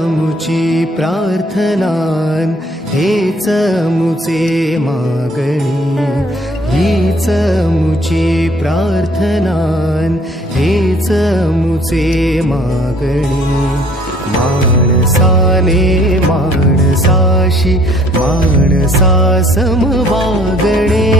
मुची प्रार्थनान हेच मुचे मागणी हीच मुची प्रार्थनान हेच मुचे मागणी माणसाने माणसाशी माणसा सम वागणे